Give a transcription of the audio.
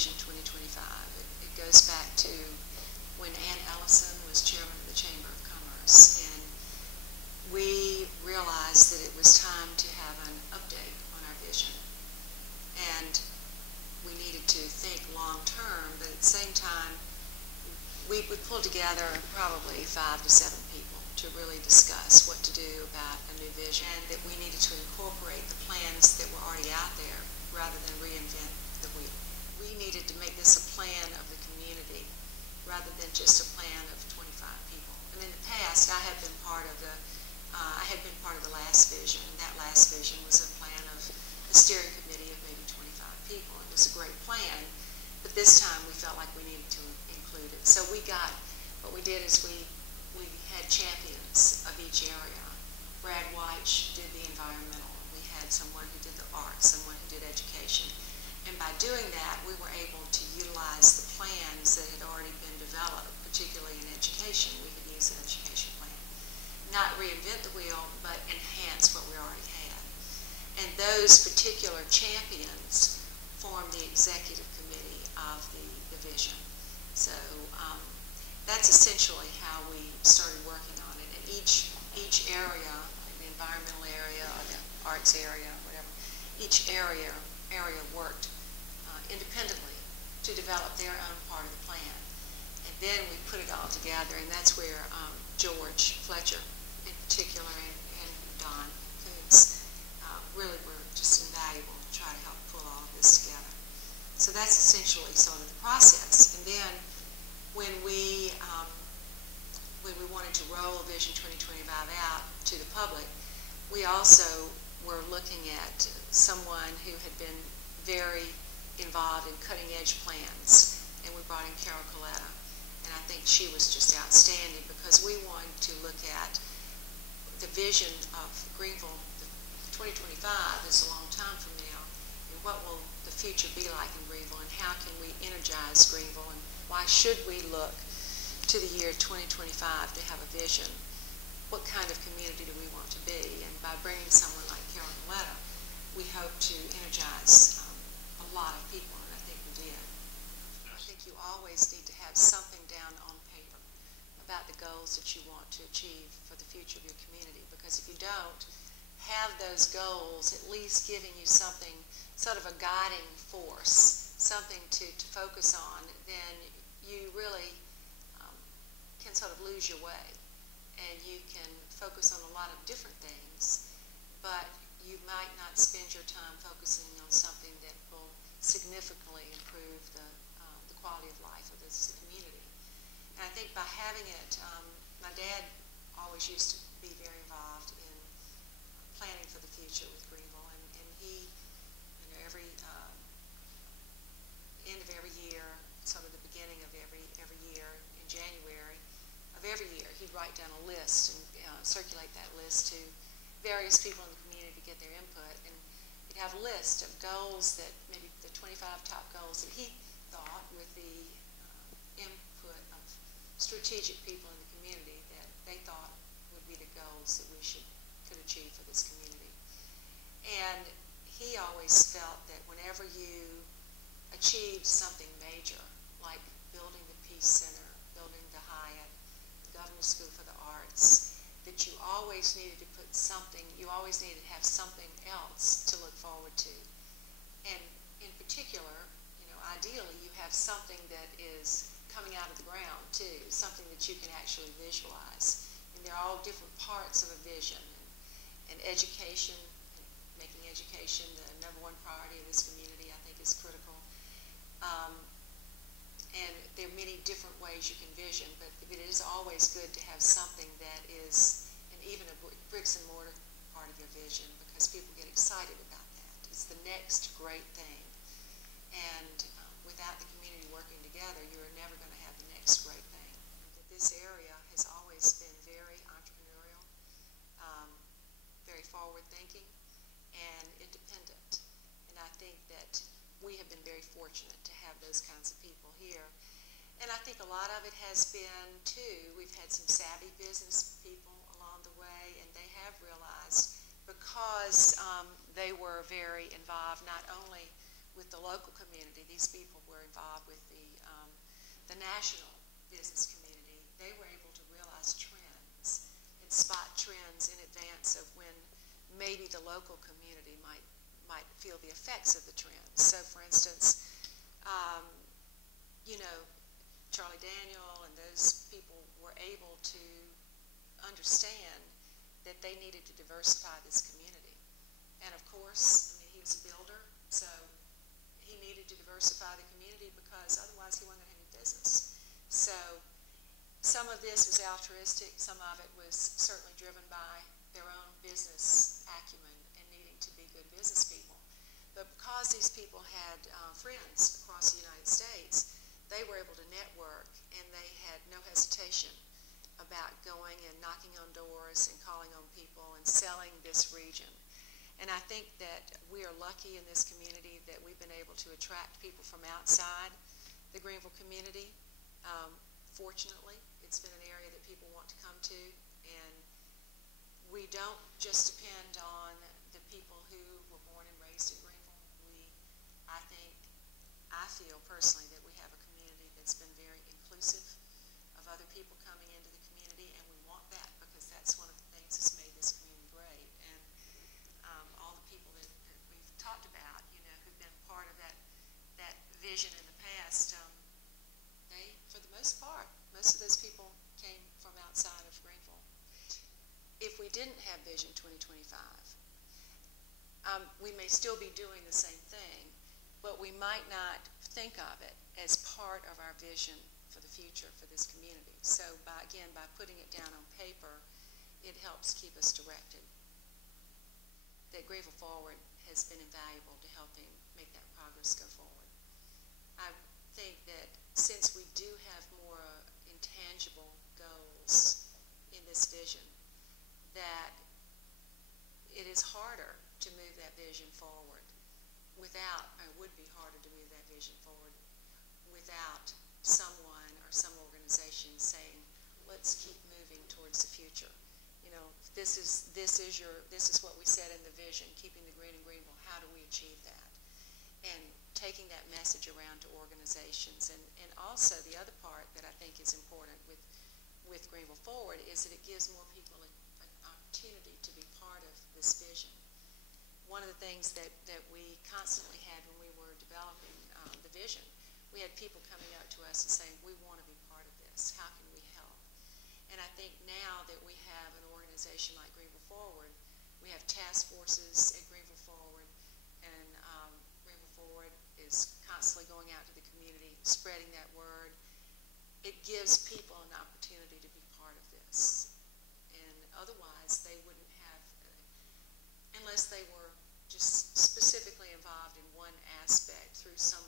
Vision 2025. It goes back to when Ann Ellison was chairman of the Chamber of Commerce, and we realized that it was time to have an update on our vision. And we needed to think long term, but at the same time, we pulled together probably 5 to 7 people to really discuss what to do about a new vision, and that we needed to incorporate the plans that were already out there rather than reinvent the wheel. We needed to make this a plan of the community rather than just a plan of 25 people. And in the past, I had been part of the last vision, and that last vision was a plan of a steering committee of maybe 25 people. It was a great plan, but this time we felt like we needed to include it. So what we did is we had champions of each area. Brad Weich did the environmental. We had someone who did the arts, someone who did education. And by doing that, we were able to utilize the plans that had already been developed, particularly in education. We could use an education plan. Not reinvent the wheel, but enhance what we already had. And those particular champions formed the executive committee of the vision. So that's essentially how we started working on it. And each area, the environmental area or the arts area, whatever, each area worked independently to develop their own part of the plan. And then we put it all together, and that's where George Fletcher in particular and Don Koontz really were just invaluable to try to help pull all of this together. So that's essentially sort of the process. And then when we wanted to roll Vision 2025 out to the public, we also were looking at someone who had been very involved in cutting-edge plans, and we brought in Carol Coletta. And I think she was just outstanding because we wanted to look at the vision of Greenville. 2025 is a long time from now, and what will the future be like in Greenville, and how can we energize Greenville, and why should we look to the year 2025 to have a vision? What kind of community do we want to be? And by bringing someone like Carol Coletta, we hope to energize a lot of people, and I think we did. I think you always need to have something down on paper about the goals that you want to achieve for the future of your community, because if you don't have those goals at least giving you something, sort of a guiding force, something to focus on, then you really can sort of lose your way, and you can focus on a lot of different things, but you might not spend your time focusing on something that will significantly improve the quality of life of this community. And I think by having it, my dad always used to be very involved in planning for the future with Greenville, and he, every end of every year, sort of the beginning of every year, in January of every year, he'd write down a list and circulate that list to various people in the community to get their input, and he'd have a list of goals that maybe the 25 top goals that he thought, with the input of strategic people in the community, that they thought would be the goals that we could achieve for this community. And he always felt that whenever you achieved something major, like building the Peace Center, building the Hyatt, the Governor's School for the Arts, that you always needed to put something, you always needed to have something else to look forward to. And in particular, ideally you have something that is coming out of the ground too, something that you can actually visualize. And they're all different parts of a vision. And education, and making education the #1 priority of this community, I think, is critical. And there are many different ways you can vision, but it is always good to have something that is, and even a bricks and mortar part of your vision, because people get excited about that. It's the next great thing. And without the community working together, you are never going to have the next great thing. This area has always been very entrepreneurial, very forward-thinking, and independent. And I think that we have been very fortunate to have those kinds of people here. And I think a lot of it has been, too, we've had some savvy business people along the way, and they have realized, because they were very involved not only with the local community. These people were involved with the national business community. They were able to realize trends and spot trends in advance of when maybe the local community might feel the effects of the trends. So, for instance, you know, Charlie Daniel and those people were able to understand that they needed to diversify this community. And of course, I mean, he was a builder, so he needed to diversify the community because otherwise he wasn't going to have any business. So some of this was altruistic, some of it was certainly driven by their own business acumen and needing to be good business people. But because these people had friends across the United States, they were able to network, and they had no hesitation about going and knocking on doors and calling on people and selling this region. And I think that we are lucky in this community that we've been able to attract people from outside the Greenville community. Fortunately, it's been an area that people want to come to, and we don't just depend on the people who were born and raised in Greenville. I feel personally that we have a community that's been very inclusive of other people coming into the community, and we want that because that's one of the things that's made this community great. And all the people that we've talked about, you know, who've been part of that vision in the past, they, for the most part, most of those people came from outside of Greenville. If we didn't have Vision 2025, we may still be doing the same thing, but we might not think of it as part of our vision for the future for this community. So by putting it down on paper, it helps keep us directed. That Greenville Forward has been invaluable to helping make that progress go forward. I think that since we do have more intangible goals in this vision, that it is harder to move that vision forward without, or it would be harder to move that vision forward without someone or some organization saying, let's keep moving towards the future. You know, this is what we said in the vision, keeping the green in Greenville. How do we achieve that? And taking that message around to organizations. And also the other part that I think is important with Greenville Forward is that it gives more people an opportunity to be part of this vision. One of the things that we constantly had when we were developing the vision, we had people coming up to us and saying, we want to be part of this. How can we help? And I think now that we have an organization like Greenville Forward, we have task forces at Greenville Forward, and Greenville Forward is constantly going out to the community, spreading that word. It gives people an opportunity to be part of this. And otherwise, they wouldn't have, unless they were just specifically involved in one aspect through some